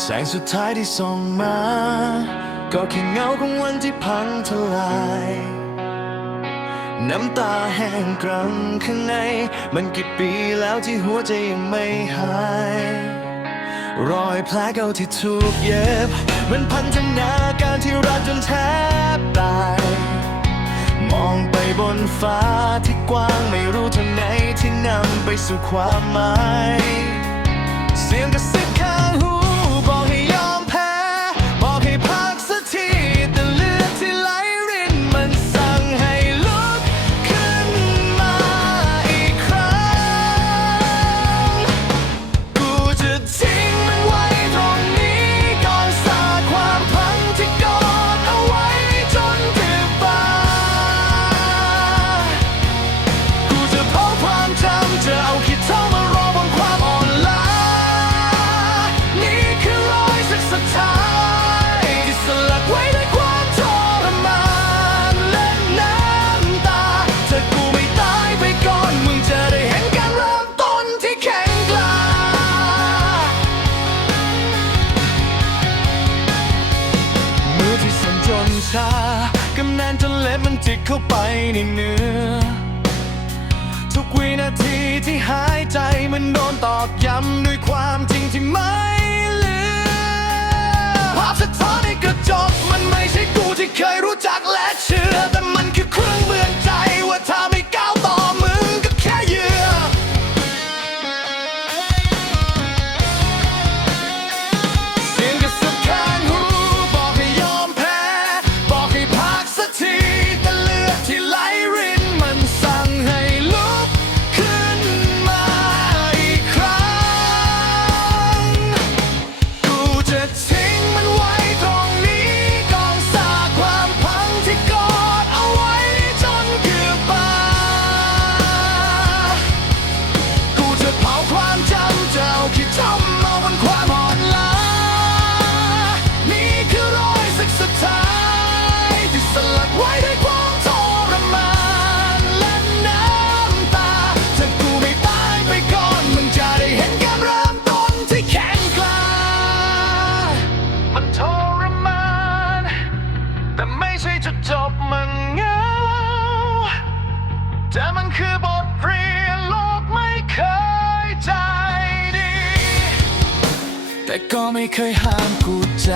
แสงสุดท้ายที่ส่องมา ก็แค่เงาของวันที่พังทลาย น้ำตาแห้งกรังข้างใน มันกี่ปีแล้วที่หัวใจยังไม่หาย รอยแผลเก่าที่ถูกเย็บ มันพันธนาการที่รักจนแทบตาย มองไปบนฟ้าที่กว้างไม่รู้ทางไหนที่นำไปสู่ความหมาย ชากำนันจนเล็บมันจิกเข้าไปในเนื้อ ทุกวินาทีที่หายใจมันโดนตอกย้ำด้วยความจริงที่ไม่ มันคือบทเรียนโลกไม่เคยใจดี แต่ก็ไม่เคยห้ามกูใจ